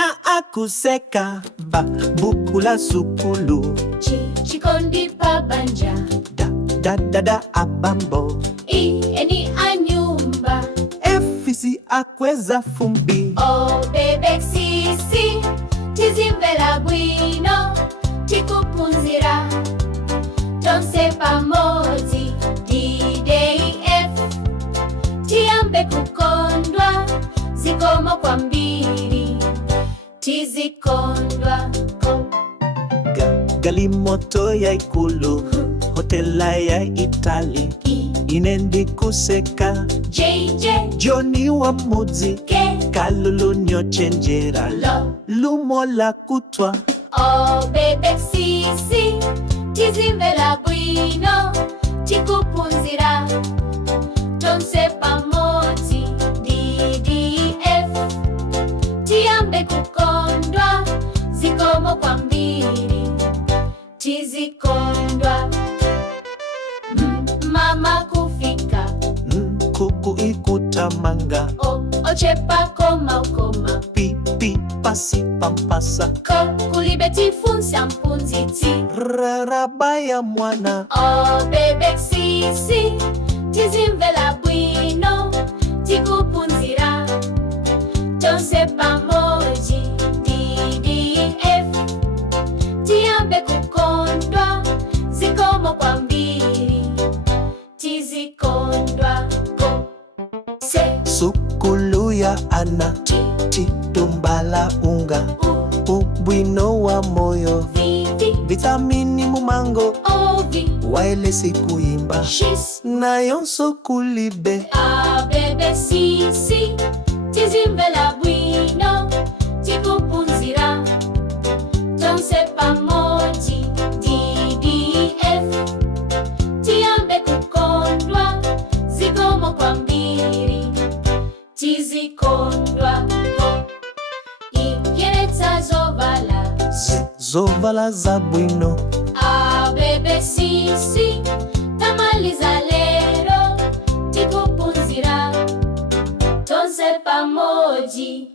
Mwana akuseka ba buku la sukulu. Chikondi pabanja. Da abambo. Eni anyumba. Efisi akweza fumbi. Oh bebe sisi tizimvela bwino tikupunzira tonse pamozi DDF tiyambe kukondwa zikomo kwa mbili tizikondwa Galimoto ya ikulu hotela ya Itali inendi kuseka JJ Johnny wa muziki Kalulu nyochenjera lumo la kutwa. Oh bebe sisi tizimvela bwino tikupunzira tonse pamozi DDF tiyambe kukondwa zikomo kwa mbili tizikondwa. Mama kufika Kuku ikutamanga ochepa koma ukoma pipi pasi pampasa ko kulibeti funsa mpunziti rarabaya mwana. Oh bebe sisi tizimvela bwino tikupunzira tonse pamoji DDF tiyambe kukondwa zikomo kwa mbili tizikondwa se sukulu ya ana titumbala unga ubwino wa moyo vitamini mumango ovi waele sikuimba shis nayo sukulibe. bebe sisi tizimvela bwino tikupunzira tonse pamoji DDF tiyambe kukondwa zikomo kwa mbili tizikondwa ikereta zovala za bwino. bebe sisi tamaliza lero tikupunzira tonse pamoji